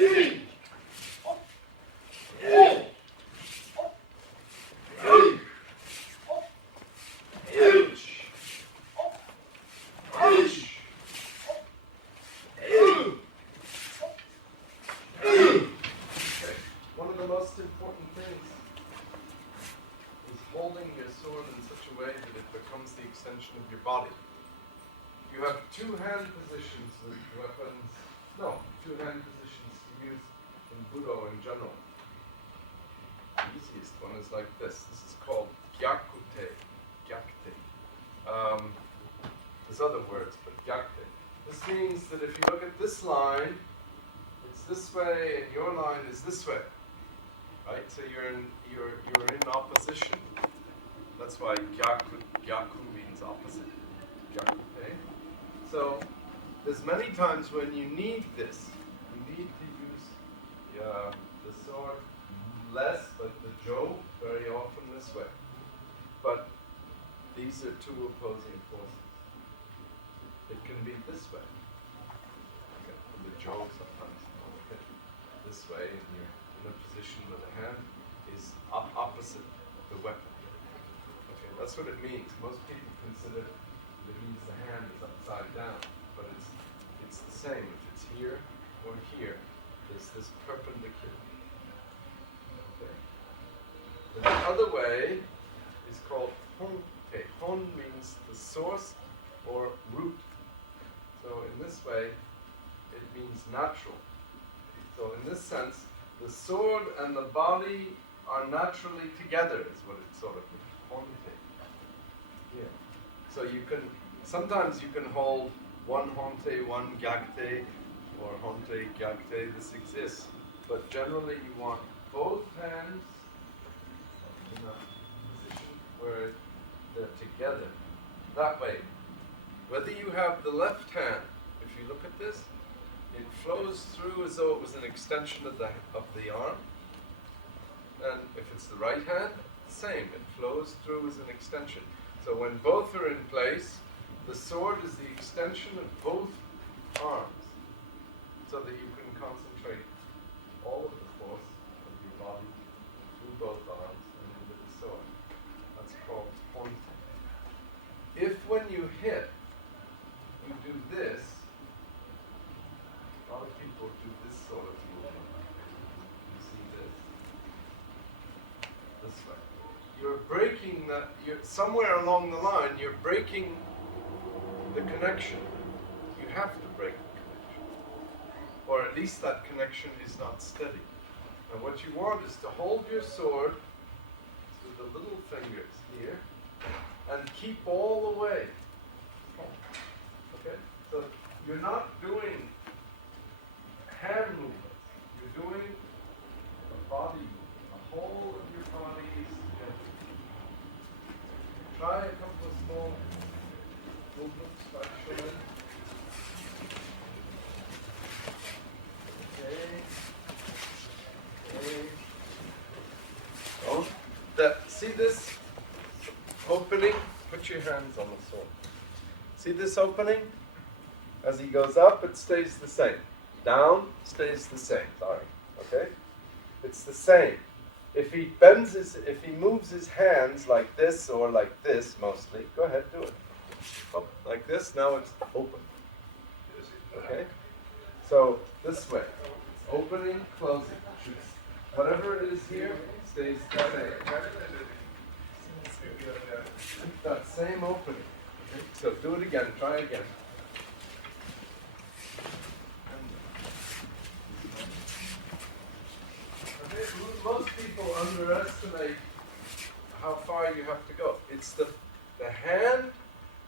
One of the most important things is holding your sword in such a way that it becomes the extension of your body. You have two hand positions with weapons. No, two hand positions to use in Budo in general. The easiest one is like this. This is called gyakute. Gyakute. There's other words, but gyakute. This means that if you look at this line, it's this way, and your line is this way, right? So you're in opposition. That's why gyaku means opposite. Gyakute. So there's many times when you need this. You need to use the sword less, but the jo very often this way. But these are two opposing forces. It can be this way. Okay. The jo sometimes. Okay. This way, and you're in a position where the hand is opposite the weapon. Okay, that's what it means. Most people consider that it means the hand is upside down, but it's the same. If it's here or here, there's this perpendicular. Okay. And the other way is called hon. Okay, hon means the source or root. So in this way, it means natural. So in this sense, the sword and the body are naturally together, is what it sort of means. Honte. Yeah. So sometimes you can hold one honte, one gyakute, or honte, gyakute. This exists. But generally you want both hands in a position where they're together. That way. Whether you have the left hand, if you look at this, it flows through as though it was an extension of the arm. And if it's the right hand, same. It flows through as an extension. So when both are in place, the sword is the extension of both arms, so that you can concentrate all of the force of your body through both arms and into the sword. That's called honte. If when you hit, you do this, a lot of people do this sort of movement. You see this way. You're breaking somewhere along the line, you're breaking the connection. You have to break the connection. Or at least that connection is not steady. And what you want is to hold your sword with the little fingers here and keep all the way. Okay? So you're not doing hand movements. You're doing a body movement. The whole of your body is together. Try a couple of small movements like shomen. Okay. See this opening? Put your hands on the sword. See this opening? As he goes up, it stays the same. Down, stays the same. Sorry. Okay? It's the same. If he moves his hands like this or like this, mostly, go ahead, do it. Up, like this, now it's open. Okay? So, this way. Opening, closing. Whatever it is here, stays the same. That same opening. Okay? So, do it again. Try again. Most people underestimate how far you have to go. It's the hand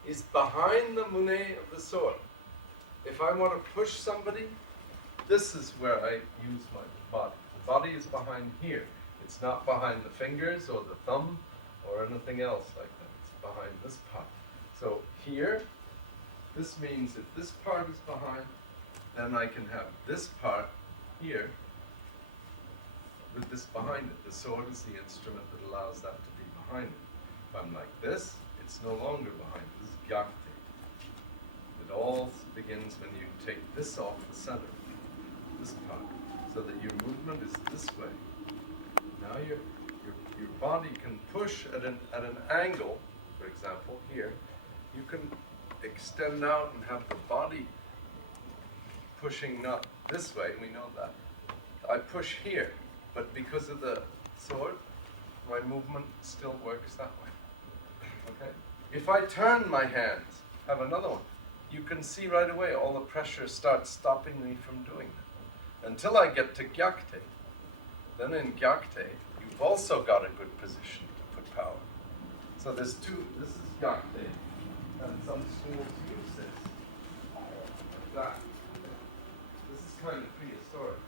is behind the mune of the sword. If I want to push somebody, this is where I use my body. The body is behind here. It's not behind the fingers or the thumb or anything else like that. It's behind this part. So here, this means if this part is behind, then I can have this part here with this behind it. The sword is the instrument that allows that to be behind it. If I'm like this, it's no longer behind it. This is gyakute. It all begins when you take this off the center, this part. so that your movement is this way. Now your body can push at an angle, for example, here. You can extend out and have the body pushing not this way, we know that. I push here, but because of the sword, my movement still works that way. Okay? If I turn my hands, have another one, you can see right away all the pressure starts stopping me from doing that. Until I get to gyakte. Then in gyakte, you've also got a good position to put power. So there's two, this is gyakte, and some schools use this, like that. This is kind of prehistoric.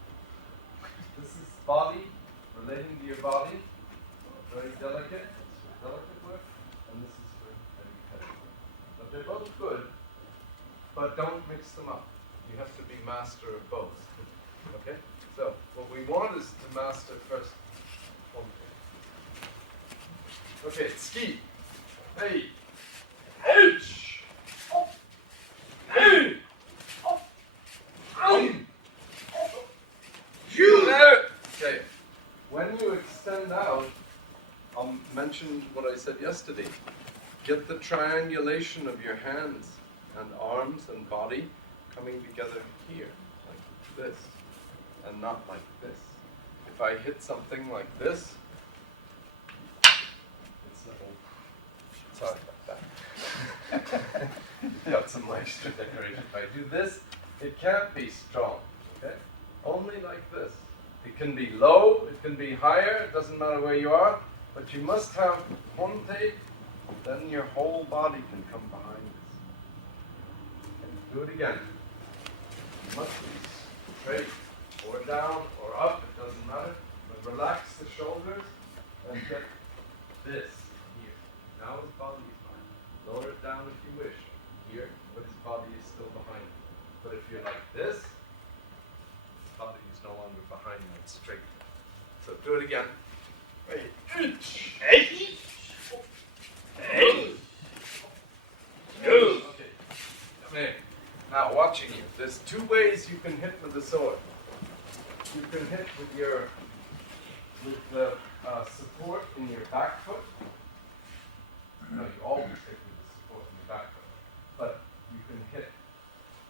This is body, relating to your body, very delicate, it's for delicate work, and this is for heavy work. But they're both good, but don't mix them up. You have to be master of both. Okay? So, what we want is to master first one thing. Okay, ski. Hey. Ouch! Hey! Okay, when you extend out, I'll mention what I said yesterday. Get the triangulation of your hands and arms and body coming together here, like this, and not like this. If I hit something like this, it's not. Sorry about that. Got some extra decoration. If I do this, it can't be strong. Okay? Only like this. It can be low, it can be higher, it doesn't matter where you are, but you must have honte, then your whole body can come behind this. Okay, do it again. You must be straight, or down, or up, it doesn't matter, but relax the shoulders and get this here. Now his body is fine. Lower it down if you wish, here, but his body is still behind. But if you're like this, body is no longer behind you, it's straight. So do it again. Wait. Okay. Come in. Now watching you. There's two ways you can hit with the sword. You can hit with the support in your back foot. No, you always hit with the support in your back foot. But you can hit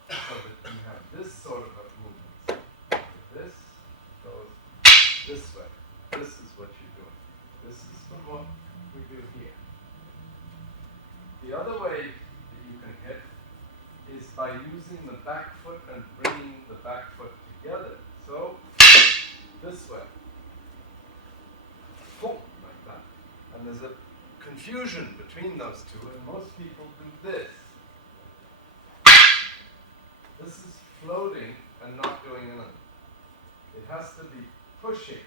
so that you have this sort of a movement. This goes this way. This is what you're doing. This is what we do here. The other way that you can hit is by using the back foot and bringing the back foot together. So, this way. Boom, like that. And there's a confusion between those two, and most people do this. This is floating and not doing anything. It has to be pushing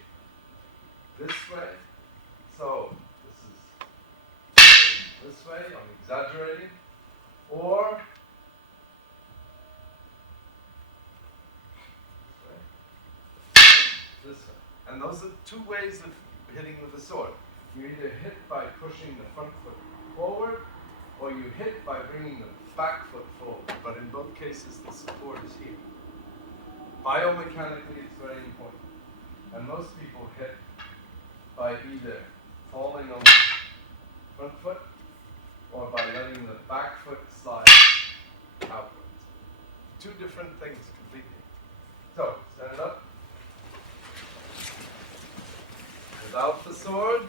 this way. So this is this way, I'm exaggerating. Or this way. And those are two ways of hitting with the sword. You either hit by pushing the front foot forward, or you hit by bringing the back foot forward. But in both cases, the support is here. Biomechanically, it's very important. And most people hit by either falling on the front foot or by letting the back foot slide outwards. Two different things completely. So, stand up. Without the sword,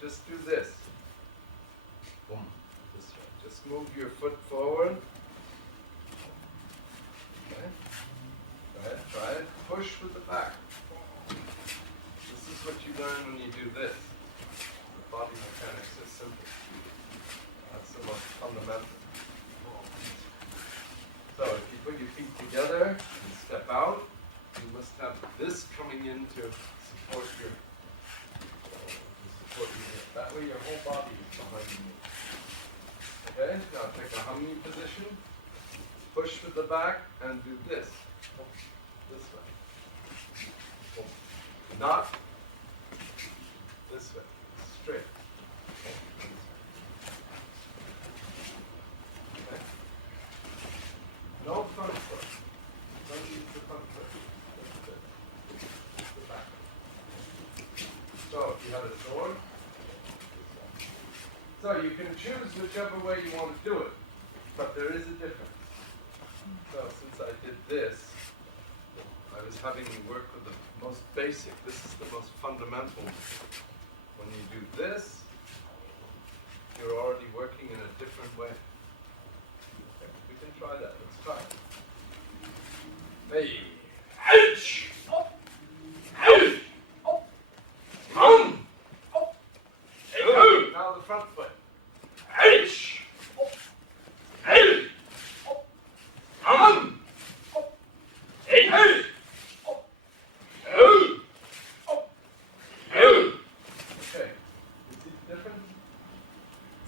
just do this. Boom. This way. Just move your foot forward. Okay. Go ahead, try it. Push with the back. This is what you learn when you do this. The body mechanics is simple. That's the most fundamental. So if you put your feet together and step out, you must have this coming in to support your hip. That way your whole body is behind you. Okay, now take a humming position. Push with the back and do this. This way. Not this way. Straight. Okay. No front foot. Don't use the front foot. had a sword. So you can choose whichever way you want to do it, but there is a difference. So since I did this, I was having you work with the most basic. This is the most fundamental. When you do this, you're already working in a different way. Okay, we can try that. Let's try it. Hey! Ouch! Up! Ouch! Up! Run! Up! Hey! Now the front foot. Ouch! Up! Hey! Up! Run! Up! Hey! Up! Up! Okay. You see the difference?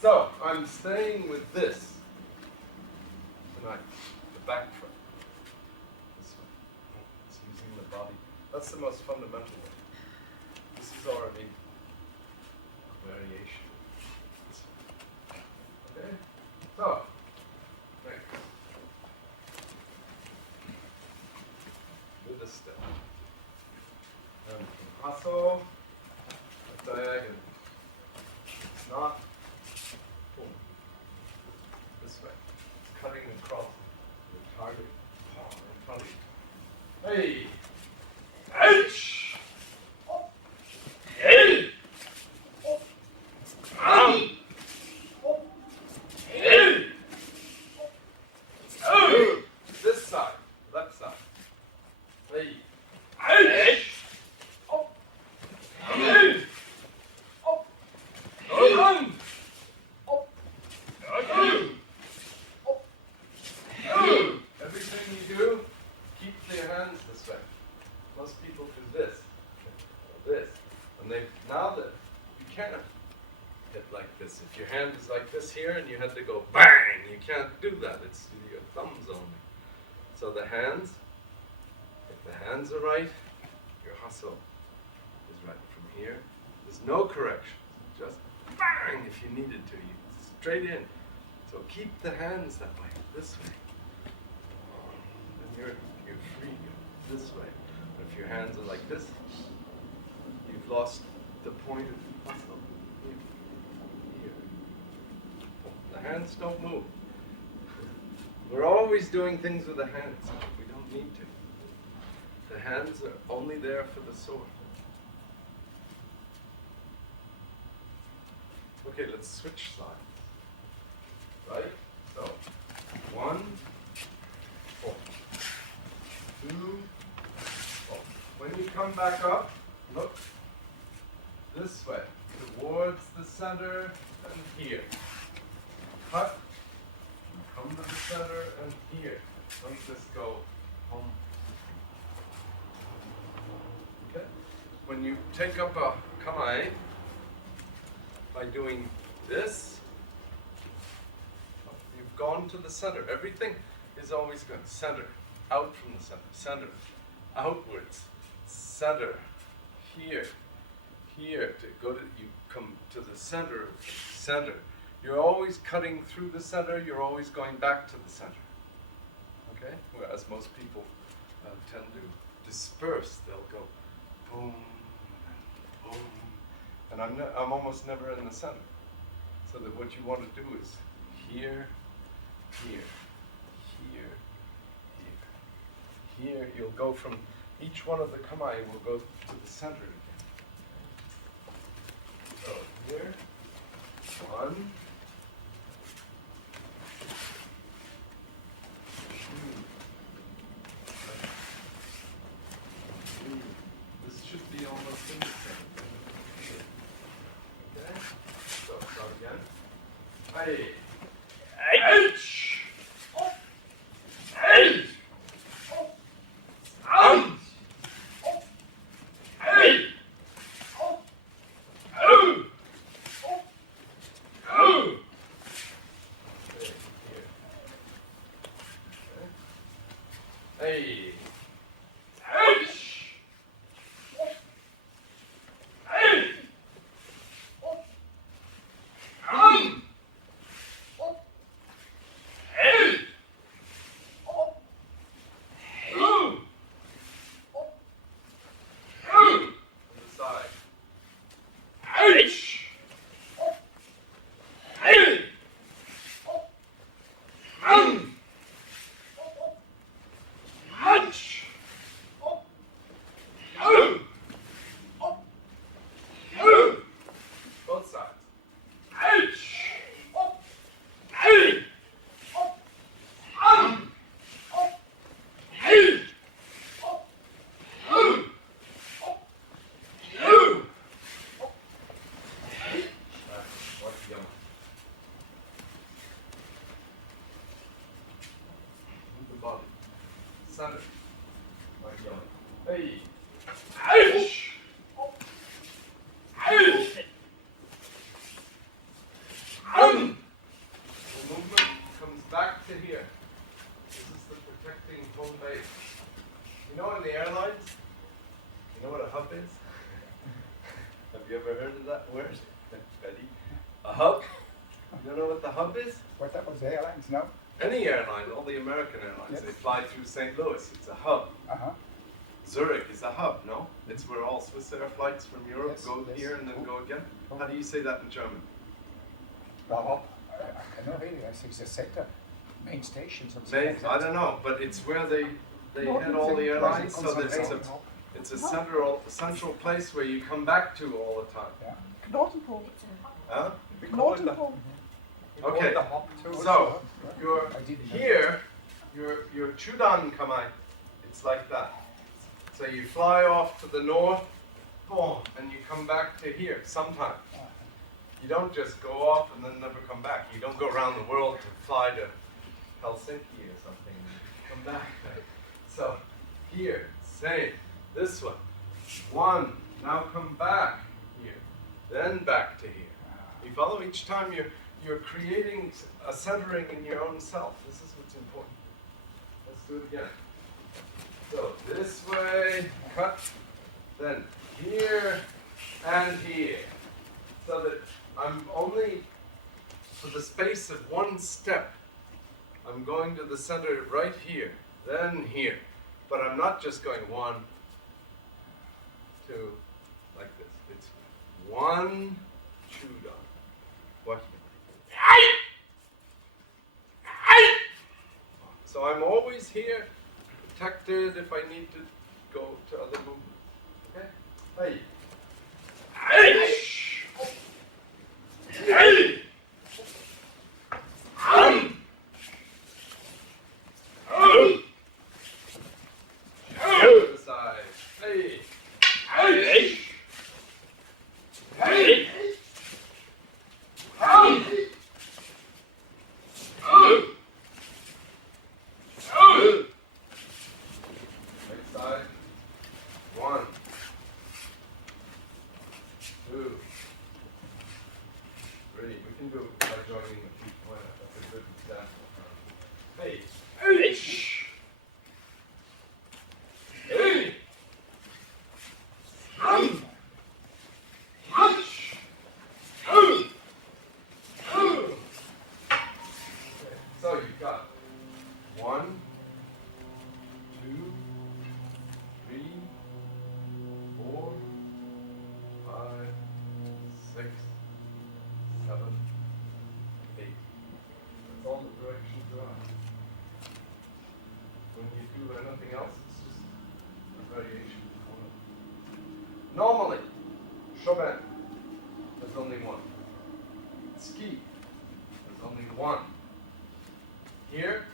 So, I'm staying with this tonight, the back foot. This way. It's using the body. That's the most fundamental way. This is already a variation. Okay? So, next. With a step. And from Happo, a diagonal. It's not boom. This way. It's cutting across the target in front of you. Hey! Ouch! Up! Hey! Up! Down! Up! Hey! Up! Oh! This side, left side. Hey! Ouch! Up! Hey! Up! Run! Up! Everything you do, keep your hands this way. Most people do this, and now that you can't hit like this. If your hand is like this here and you had to go bang, you can't do that. It's your thumbs only. So the hands, if the hands are right, your hustle is right from here. There's no correction. Just bang if you needed to. You straight in. So keep the hands that way, this way. And you're free this way. But if your hands are like this, you've lost the point of muscle. Here. The hands don't move. We're always doing things with the hands. We don't need to. The hands are only there for the sword. Okay, let's switch sides. Right? So, 1, 4. 2, 4. When you come back up, look this way, towards the center and here. Cut, come to the center and here. Don't just go home. Okay? When you take up a kamae, by doing this, you've gone to the center. Everything is always going center, out from the center, center, outwards, center, here, here. To go to, you come to the center, center. You're always cutting through the center. You're always going back to the center. Okay. Whereas most people tend to disperse. They'll go boom, and boom. And I'm almost never in the center. So that what you want to do is here, here, here, here. Here, you'll go from each one of the kamae will go to the center again. So here, 1, 2. This should be almost in the center. Okay, so start again. Hey! Ouch! Up! Hey! Up! Out! Up! Hey! Up! Oh! Up! Oh! Okay, here. Okay. Hey! Ouch! Up! Hey! Up! center. Like yelling. Hey! Ouch! Ouch! The movement comes back to here. This is the protecting home base. You know in the airlines, you know what a hub is? Have you ever heard of that word? Betty? A hub? You don't know what the hub is? What, that was the airlines, no? Any airline, all the American airlines, Yes. they fly through St. Louis. It's a hub. Uh-huh. Zurich is a hub, no? It's where all Swiss Air flights from Europe Yes, go yes. here and then go again. Oh. How do you say that in German? Well, I cannot really. I think it's the center, main station, something like that. I don't know, but it's where they hit all the airlines, so that it's a central place where you come back to all the time. Yeah. Knotenpunkt. Huh? Knotenpunkt. Okay, so you're here, your Chudan Kamai, it's like that. So you fly off to the north, boom, and you come back to here sometime. You don't just go off and then never come back. You don't go around the world to fly to Helsinki or something and come back. Right? So here, same, this one. One, now come back here, then back to here. You follow? Each time you're creating a centering in your own self. This is what's important. Let's do it again. So this way, cut, then here and here. So that I'm only, for the space of one step, I'm going to the center right here, then here. But I'm not just going 1, 2, like this. It's 1, chewed on. What? So I'm always here, protected if I need to go to other movements. Okay? Hey. Hey. Other side. Hey. Hey. Hey. Next side. 1, 2, 3. We can do it by joining the feet. Why not? That's a good example. Hey. Hey. Hey. So you've got 1, 2, 3, 4, 5, 6, 7, 8. That's all the directions there are. When you do anything else, it's just a variation. Normally, shomen, there's only one. Ski, there's only one. Here,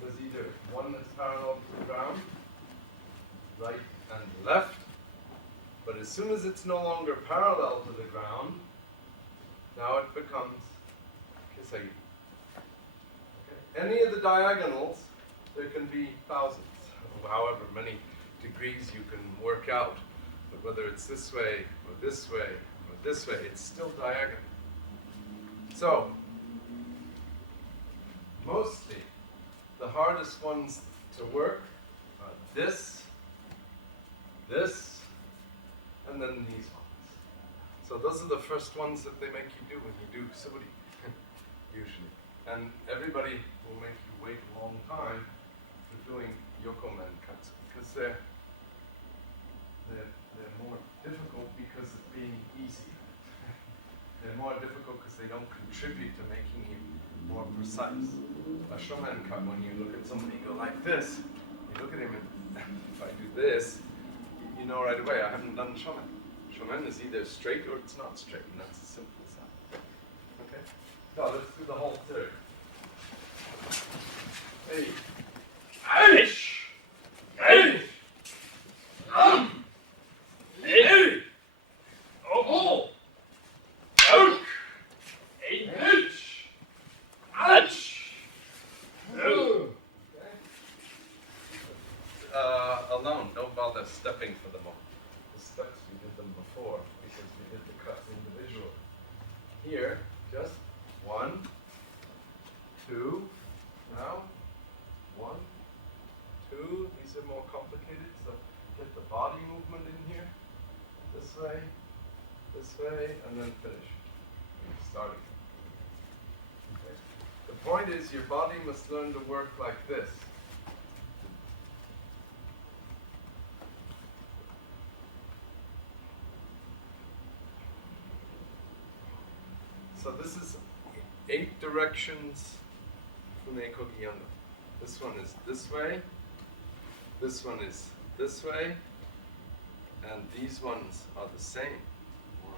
there's either one that's parallel to the ground, right and left, but as soon as it's no longer parallel to the ground, now it becomes kisagi. Okay? Any of the diagonals, there can be thousands, however many degrees you can work out, but whether it's this way, or this way, or this way, it's still diagonal. So, mostly, the hardest ones to work are this, and then these ones. So those are the first ones that they make you do when you do suri, usually. And everybody will make you wait a long time for doing yokomen cuts because they're more difficult because of being easy. They're more difficult because they don't contribute to making you more precise. A shomen cut, when you look at somebody go like this, you look at him and if I do this, you know right away I haven't done shomen. Shomen is either straight or it's not straight, and that's as simple as that. Okay? So let's do the whole third. Hey. Aish! Hey! Hey! Oh! Out! H! H! Okay. stepping for the moment. The steps, we did them before because we did the cuts individually. Here, just 1, 2, now, 1, 2, these are more complicated, so get the body movement in here, this way, and then finish. Starting. Okay. The point is, your body must learn to work like this. So this is 8 directions Funei-kogi-yanda. This one is this way, this one is this way, and these ones are the same. 1,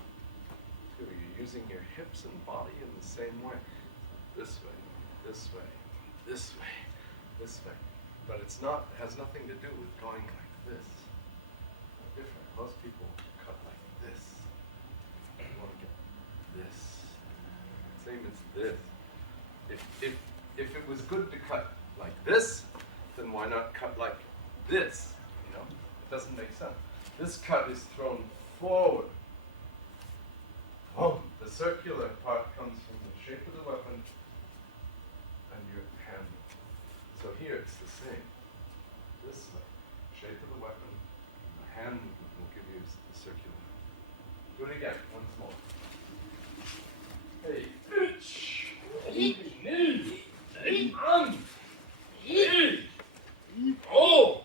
2, you're using your hips and body in the same way. This way, this way, this way, this way. But it's not, has nothing to do with going like this. Different. Most people cut like this. You want to get this. Same as this. If it was good to cut like this, then why not cut like this? You know, it doesn't make sense. This cut is thrown forward. Oh, the circular part comes from the shape of the weapon and your hand. So here it's the same. This way, shape of the weapon, and the hand movement will give you the circular. Do it again, once more. Hey. Oh!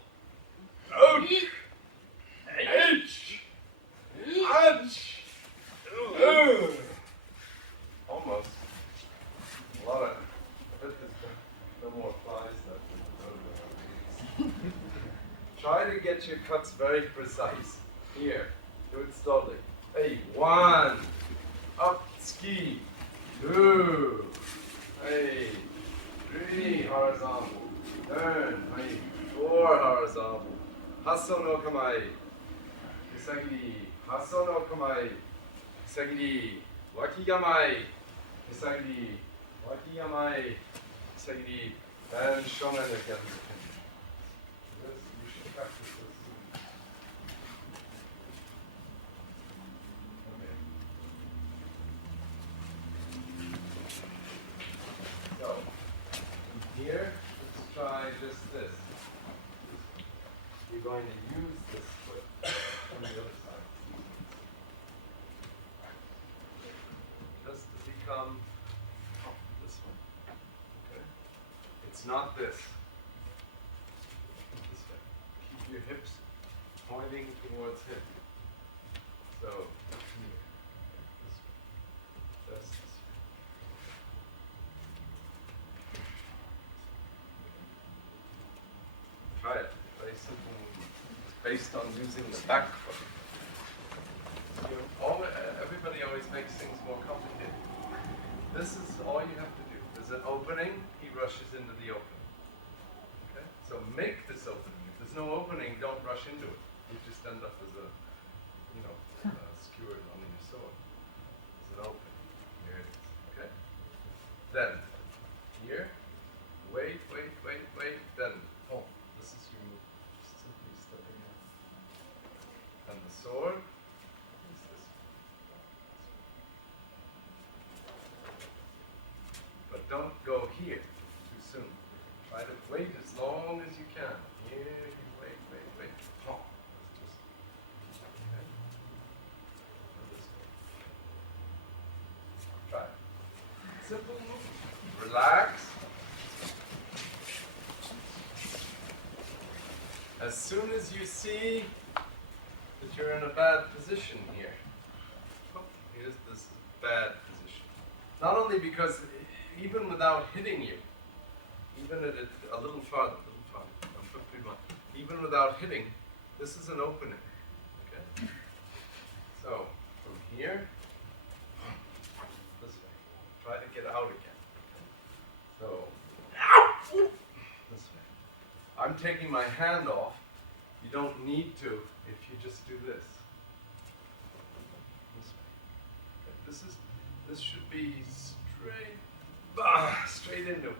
Ouch! Almost. A lot of, I bet there's no more flies left in the road. Try to get your cuts very precise. Here, do it slowly. Hey, 1, up, ski, 2, hey, 3, horizontal, turn, hey, 4, horizontal, hasso no kamae, kisagiri, hasso no kamae, kisagiri, wakigamae, kisagiri, wakigamae, kisagiri, and shomen again. You should practice this. So, here, let's try just this. You're going to use this foot on the other side. Just to become this one. Okay? It's not this. This way. Keep your hips pointing towards him. So, here. This way. Just this way. Try it. Very simple movement. It's based on using the back foot. You know, everybody always makes things more complicated. This is all you have to do. There's an opening, he rushes into the opening. Okay? So make this opening. If there's no opening, don't rush into it. You just end up as a, you know, skewered on your sword. There's an opening. Here it is. Okay? Then, here, wait, then, oh, this is your move. Just simply stepping in. And the sword is this one. But don't go here too soon. Try to wait as long as you can. Here, you wait. Oh, it's just, okay. And this way. Try it. Simple move. Relax. As soon as you see that you're in a bad position here, here's this bad position. Not only because even without hitting you, even at it a little farther, even without hitting, this is an opening. Okay? So from here, this way. Try to get out again. So this way. I'm taking my hand off. You don't need to if you just do this. This way. Okay, this should be straight into it.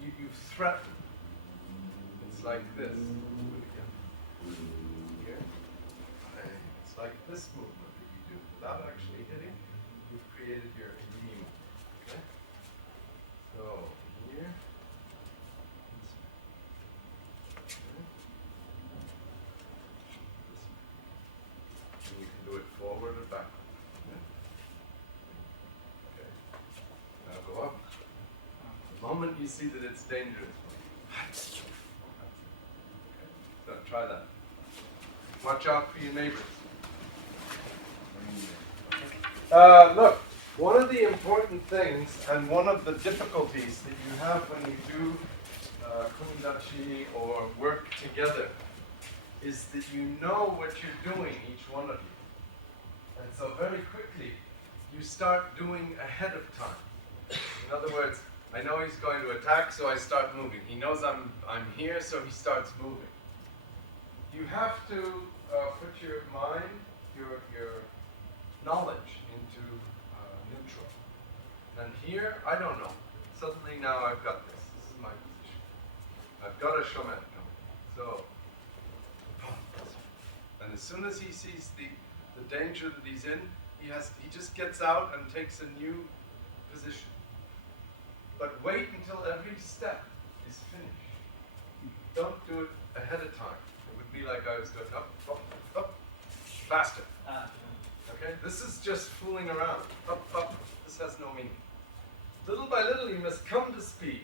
You threaten. It's like this. Do it again. Here. It's like this movement that you do without actually hitting. You've created your yin. Okay? So here. This way. Okay. This way. And you can do it forward or backward. Okay. Now go up. The moment you see that it's dangerous, okay. So try that. Watch out for your neighbors. Look, one of the important things and one of the difficulties that you have when you do Kumitachi or work together is that you know what you're doing, each one of you. And so very quickly, you start doing ahead of time. In other words, I know he's going to attack, so I start moving. He knows I'm here, so he starts moving. You have to put your mind, your knowledge into neutral. And here, I don't know. Suddenly now I've got this. This is my position. I've got a shomen coming. So, and as soon as he sees the danger that he's in, he just gets out and takes a new position. But wait until every step is finished. Don't do it ahead of time. It would be like I was going up, up, up, faster. Okay? This is just fooling around. Up, up. This has no meaning. Little by little, you must come to speed.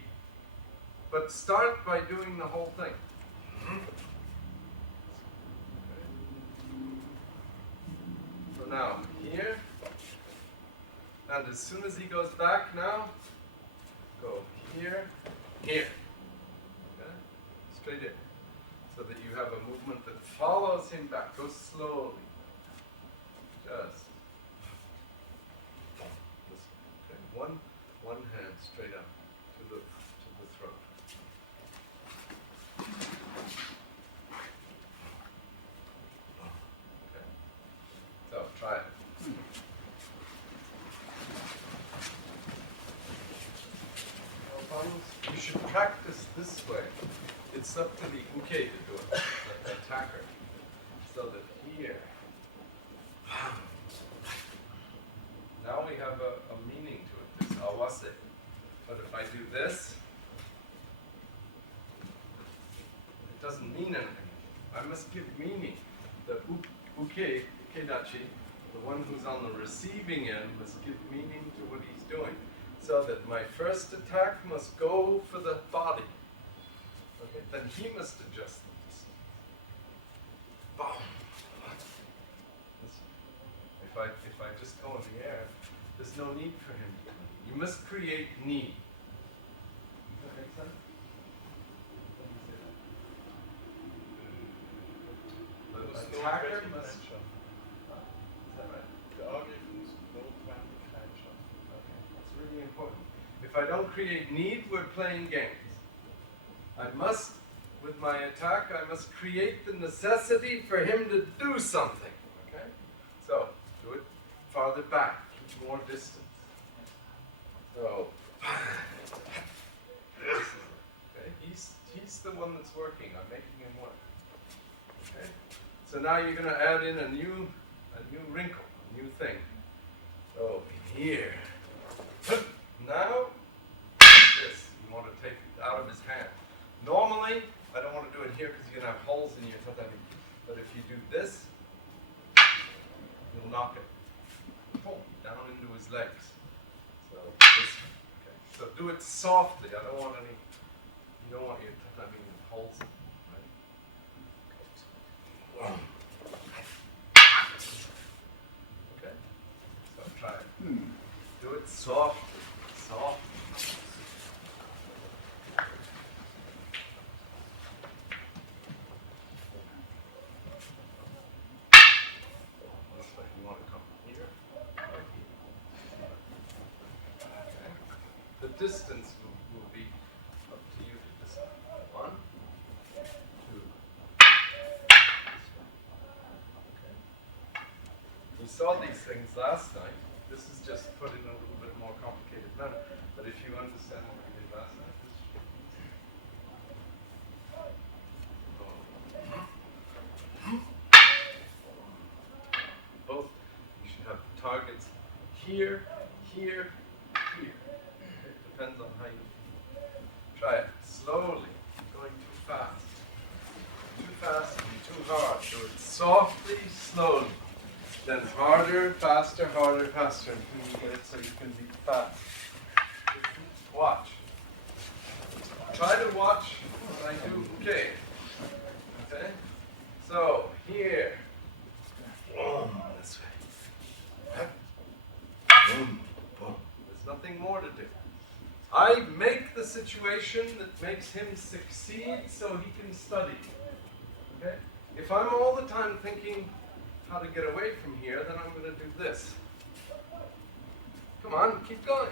But start by doing the whole thing. Okay. So now, here. And as soon as he goes back now, go here, here. Okay? Straight in. So that you have a movement that follows him back. Go slowly. Just this way. Okay? One hand straight up to the throat. Okay. So try it. You should practice this way. It's up to the uke to do it, the attacker. So that here. Now we have a meaning to it, this awase. But if I do this, it doesn't mean anything. I must give meaning. The ukedachi, the one who's on the receiving end, must give meaning to what he's doing. So that my first attack must go for the body. Okay? Then he must adjust the distance. Boom. If I just go in the air, there's no need for him to come. You must create need. Does that make sense? What do you say that? The attacker must. Is that right? Okay, that's really important. If I don't create need, we're playing games. I must, with my attack, I must create the necessity for him to do something. Okay? So, do it farther back, keep more distance. So, this is it. Okay? He's the one that's working. I'm making him work. Okay? So now you're going to add in a new wrinkle, a new thing. So here. Now, this. You want to take it out of his hand. Normally, I don't want to do it here because you're going to have holes in your tatami. But if you do this, you'll knock it down into his legs. So this, okay. So do it softly. I don't want any. You don't want your tatami with holes in it, right? Okay. So try it. Do it softly. Softly. The distance will be up to you to decide. 1, 2. Okay. We saw these things last night. This is just put in a little bit more complicated manner. But if you understand what we did last night, this should be easy. here, here, here. It depends on how you try it. Slowly, going too fast. Too fast and too hard. Do it softly, slowly. Then harder, faster, until you get it so you can be fast. Watch. Try to watch when I do okay. Okay? So, here. Boom, this way. Boom, boom. There's nothing more to do. I make the situation that makes him succeed so he can study. Okay? If I'm all the time thinking how to get away from here, then I'm going to do this. Come on, keep going.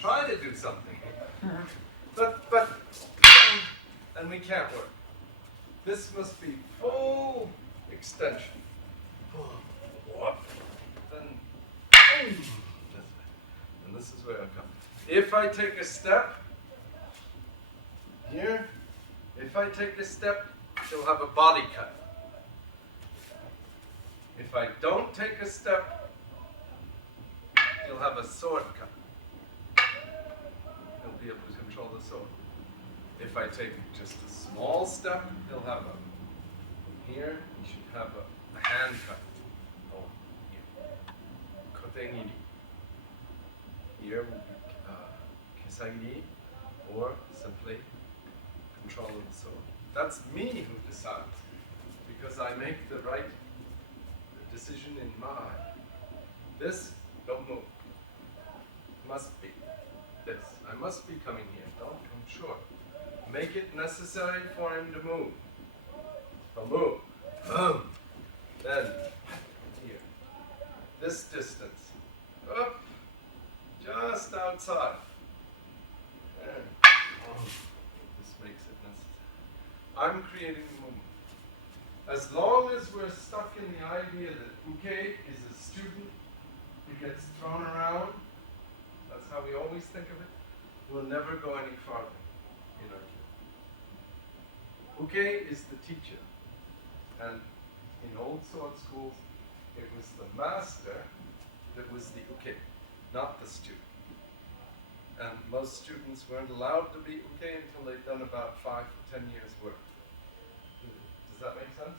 Try to do something. But then we can't work. This must be full extension. Then this way. And this is where I come. If I take a step here, he'll have a body cut. If I don't take a step, he'll have a sword cut. He'll be able to control the sword. If I take just a small step, he'll have here, he should have a hand cut. Oh, here. Kote-giri. Here will be kesagiri, or simply control of the sword. That's me who decides, because I make the right decision in mind. This, don't move. Must be. This. I must be coming here. Don't come short. Make it necessary for him to move. So move. Boom. Then, here. This distance. Up. Just outside. And, this makes it necessary. I'm creating the movement. As long as we're stuck in the idea that uke is a student who gets thrown around, that's how we always think of it, we'll never go any farther in Aikido. Uke is the teacher. And in old sword schools, it was the master that was the uke, not the student. And most students weren't allowed to be uke until they'd done about 5 to 10 years' work. Does that make sense?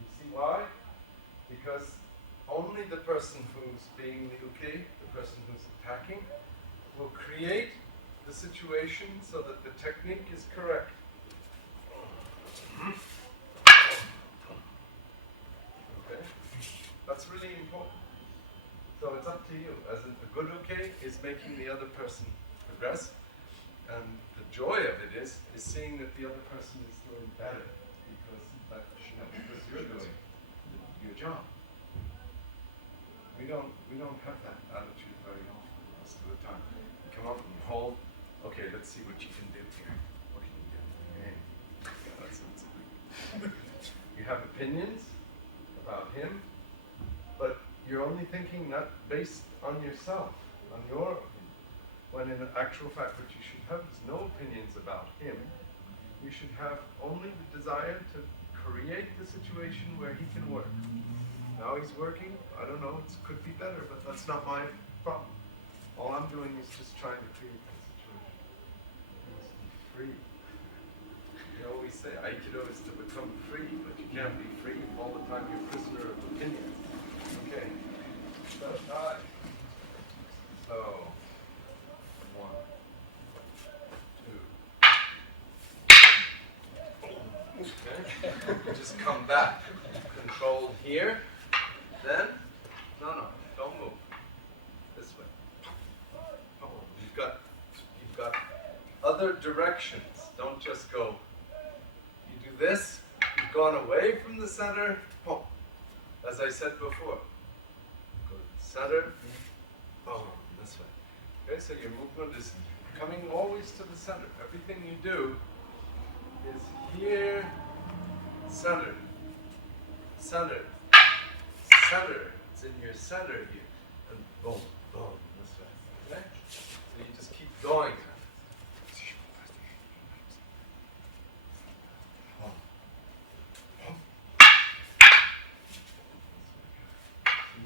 You see why? Because only the person who's being the uke, the person who's attacking, will create the situation so that the technique is correct. Okay? That's really important. So it's up to you. As a good uke is making the other person progress, and the joy of it is seeing that the other person is doing better because you're doing your job. We don't have that attitude very often most of the time. You come up and you hold. Okay, let's see what you can do here. What can you do? Yeah, that's it. You have opinions about him, but you're only thinking not based on yourself, on your opinion. When in actual fact, what you should have is no opinions about him. You should have only the desire to create the situation where he can work. Now he's working, I don't know, it could be better, but that's not my problem. All I'm doing is just trying to create the situation. He must be free. You always say Aikido is to become free, but you can't be free if all the time you're a prisoner of opinions. Okay. So, so 1, 2. Okay. You just come back. Control here. Then, no, don't move. This way. Oh, you've got other directions. Don't just go. You do this. You've gone away from the center. Boom. As I said before. Go to the center. Boom. This way. Okay, so your movement is coming always to the center. Everything you do is here, center, center, center. It's in your center here. And boom, boom, this way. Okay? So you just keep going.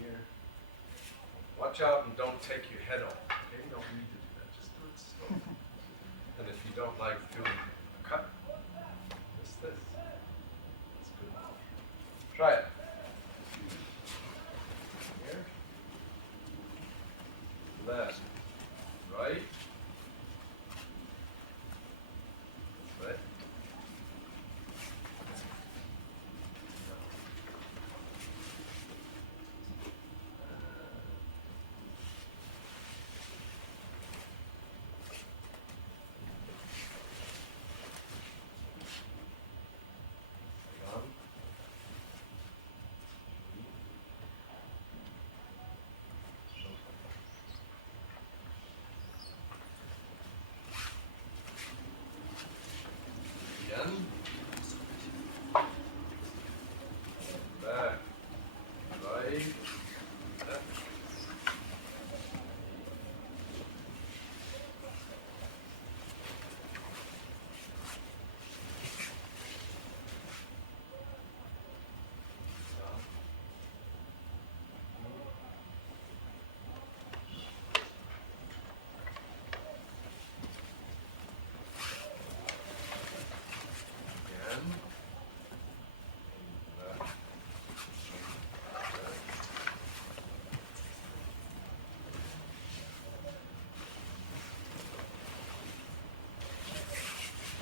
Here. Watch watch out and don't take your head off. Okay, you don't need to do that. Just do it slowly. And if you don't like feeling a cut, just this. That's good. Try it. Here. Left. Right. Right. Again. Back. Right. Left. Again. Left.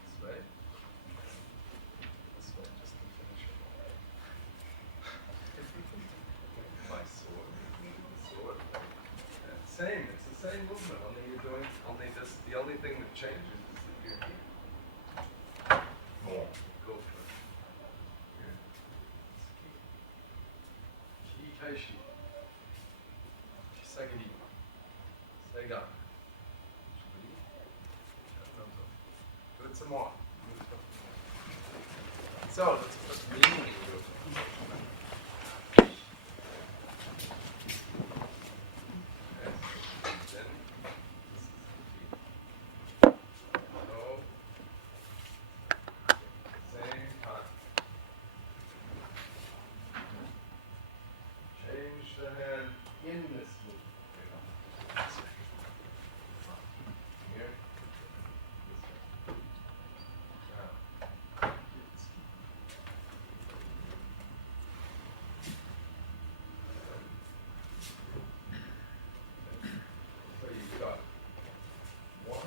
This way. This way, just to finish it. My sword. Sword. Same, it's the same movement, only you're doing, only this, the only thing that changes is that you're here. More. Go for it. Here. Tiki Taishi. Sagiri. Sega. Do it some more. So, let's put meaning into it. Okay. Then, this is the feet. So, same time. Change the hand in this movement. This way. Here. This way. Now. So you've got 1, 2,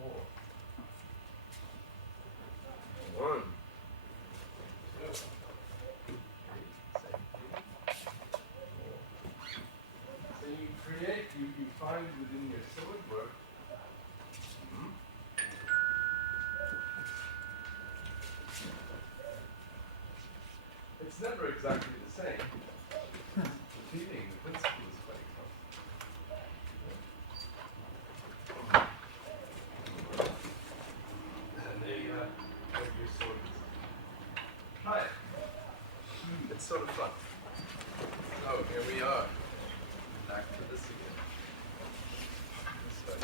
4. 1, 2, 3, same thing. 4. So you create, you find within your sword work. It's never exactly the same. The feeling, the principle is quite close. And there you have what your sword is. Try it. It's sort of fun. So here we are. Back to this again. This way.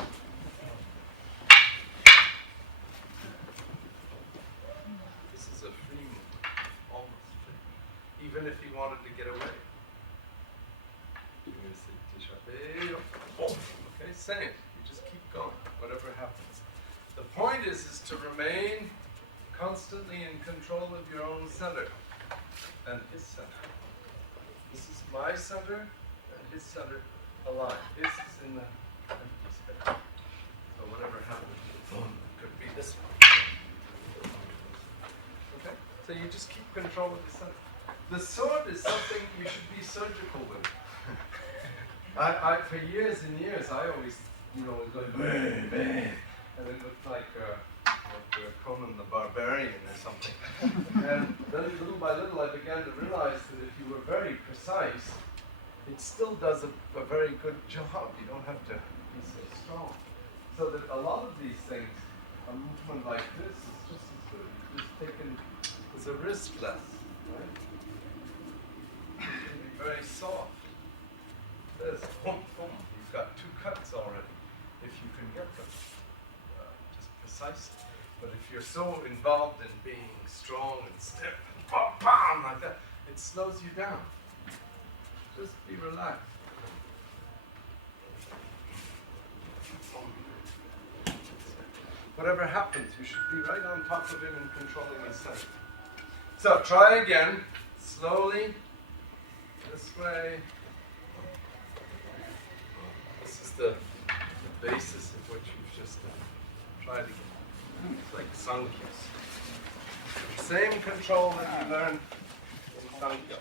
This is a free movement. Almost free. Even if you wanted to get away. Okay, same. You just keep going, whatever happens. The point is to remain constantly in control of your own center and his center. This is my center and his center aligned. His is in the empty space. So whatever happens, could be this one. Okay? So you just keep control of the center. The sword is something you should be surgical with. For years and years, I always, was going, bang, bang, and it looked like Conan the Barbarian or something. And then little by little, I began to realize that if you were very precise, it still does a very good job. You don't have to be so strong. So that a lot of these things a movement like this is just as good. You've just taken, there's a wrist less, right? It's going to be very soft. There's boom, boom. You've got 2 cuts already, if you can get them, just precisely. But if you're so involved in being strong and stiff and bam, bam, like that, it slows you down. Just be relaxed. Whatever happens, you should be right on top of it and controlling the center. So try again, slowly, this way. This is the basis of what you've just done. Try it again. It's like sankyos. Same control that you learned in sankyo.